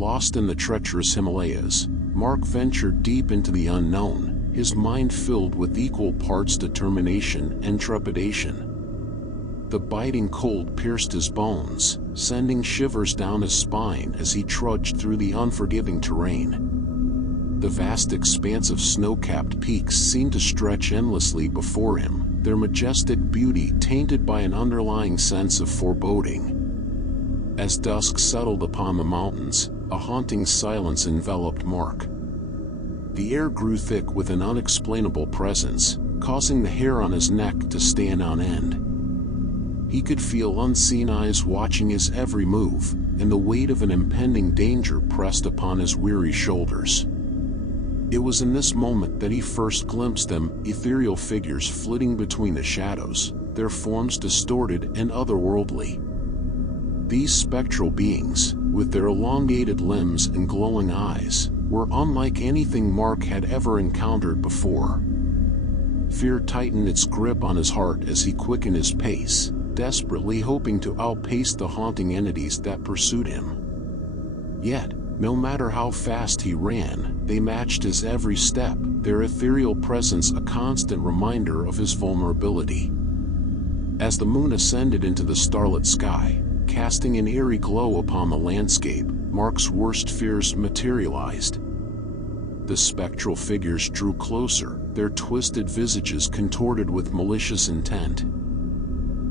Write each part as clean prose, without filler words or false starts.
Lost in the treacherous Himalayas, Mark ventured deep into the unknown, his mind filled with equal parts determination and trepidation. The biting cold pierced his bones, sending shivers down his spine as he trudged through the unforgiving terrain. The vast expanse of snow-capped peaks seemed to stretch endlessly before him, their majestic beauty tainted by an underlying sense of foreboding. As dusk settled upon the mountains, a haunting silence enveloped Mark. The air grew thick with an unexplainable presence, causing the hair on his neck to stand on end. He could feel unseen eyes watching his every move, and the weight of an impending danger pressed upon his weary shoulders. It was in this moment that he first glimpsed them, ethereal figures flitting between the shadows, their forms distorted and otherworldly. These spectral beings, with their elongated limbs and glowing eyes, were unlike anything Mark had ever encountered before. Fear tightened its grip on his heart as he quickened his pace, desperately hoping to outpace the haunting entities that pursued him. Yet, no matter how fast he ran, they matched his every step, their ethereal presence a constant reminder of his vulnerability. As the moon ascended into the starlit sky, casting an eerie glow upon the landscape, Mark's worst fears materialized. The spectral figures drew closer, their twisted visages contorted with malicious intent.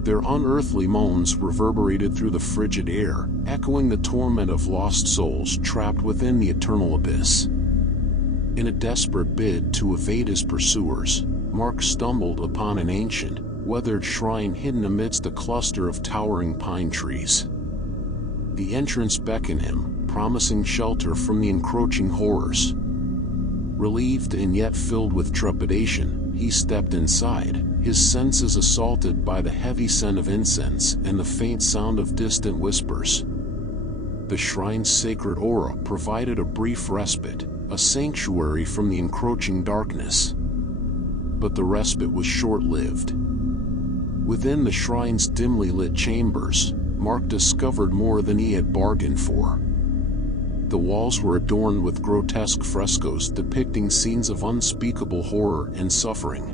Their unearthly moans reverberated through the frigid air, echoing the torment of lost souls trapped within the eternal abyss. In a desperate bid to evade his pursuers, Mark stumbled upon an ancient, weathered shrine hidden amidst a cluster of towering pine trees. The entrance beckoned him, promising shelter from the encroaching horrors. Relieved and yet filled with trepidation, he stepped inside, his senses assaulted by the heavy scent of incense and the faint sound of distant whispers. The shrine's sacred aura provided a brief respite, a sanctuary from the encroaching darkness. But the respite was short-lived. Within the shrine's dimly lit chambers, Mark discovered more than he had bargained for. The walls were adorned with grotesque frescoes depicting scenes of unspeakable horror and suffering.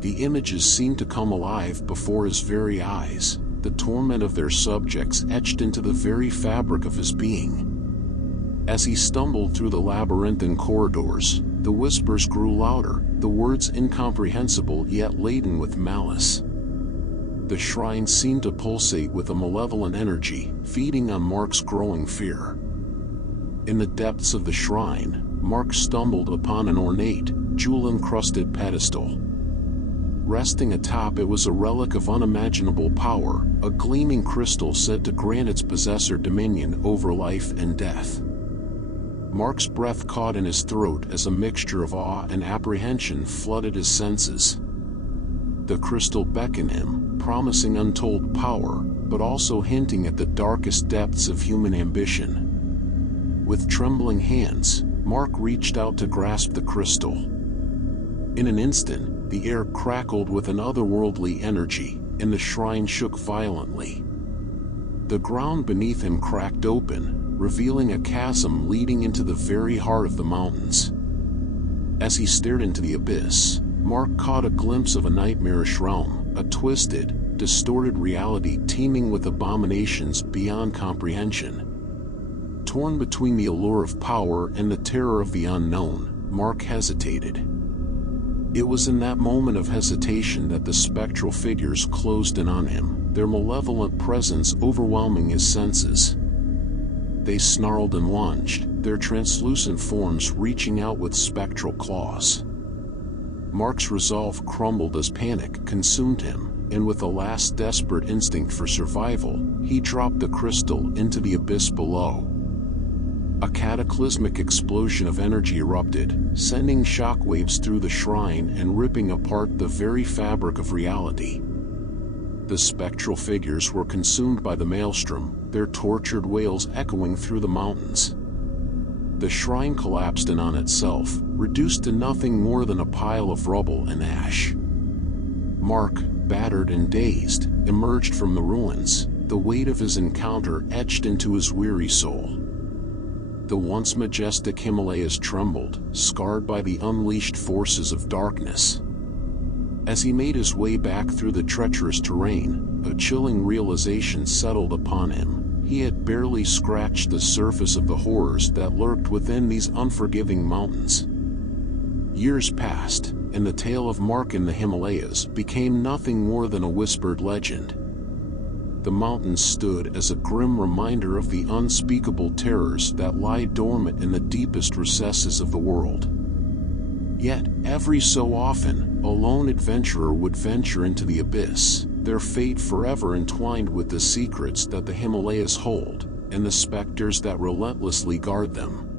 The images seemed to come alive before his very eyes, the torment of their subjects etched into the very fabric of his being. As he stumbled through the labyrinthine corridors, the whispers grew louder, the words incomprehensible yet laden with malice. The shrine seemed to pulsate with a malevolent energy, feeding on Mark's growing fear. In the depths of the shrine, Mark stumbled upon an ornate, jewel-encrusted pedestal. Resting atop it was a relic of unimaginable power, a gleaming crystal said to grant its possessor dominion over life and death. Mark's breath caught in his throat as a mixture of awe and apprehension flooded his senses. The crystal beckoned him, promising untold power, but also hinting at the darkest depths of human ambition. With trembling hands, Mark reached out to grasp the crystal. In an instant, the air crackled with an otherworldly energy, and the shrine shook violently. The ground beneath him cracked open, revealing a chasm leading into the very heart of the mountains. As he stared into the abyss, Mark caught a glimpse of a nightmarish realm, a twisted, distorted reality teeming with abominations beyond comprehension. Torn between the allure of power and the terror of the unknown, Mark hesitated. It was in that moment of hesitation that the spectral figures closed in on him, their malevolent presence overwhelming his senses. They snarled and lunged, their translucent forms reaching out with spectral claws. Mark's resolve crumbled as panic consumed him, and with a last desperate instinct for survival, he dropped the crystal into the abyss below. A cataclysmic explosion of energy erupted, sending shockwaves through the shrine and ripping apart the very fabric of reality. The spectral figures were consumed by the maelstrom, their tortured wails echoing through the mountains. The shrine collapsed in on itself, reduced to nothing more than a pile of rubble and ash. Mark, battered and dazed, emerged from the ruins, the weight of his encounter etched into his weary soul. The once majestic Himalayas trembled, scarred by the unleashed forces of darkness. As he made his way back through the treacherous terrain, a chilling realization settled upon him. He had barely scratched the surface of the horrors that lurked within these unforgiving mountains. Years passed, and the tale of Mark in the Himalayas became nothing more than a whispered legend. The mountains stood as a grim reminder of the unspeakable terrors that lie dormant in the deepest recesses of the world. Yet, every so often, a lone adventurer would venture into the abyss, their fate forever entwined with the secrets that the Himalayas hold, and the specters that relentlessly guard them.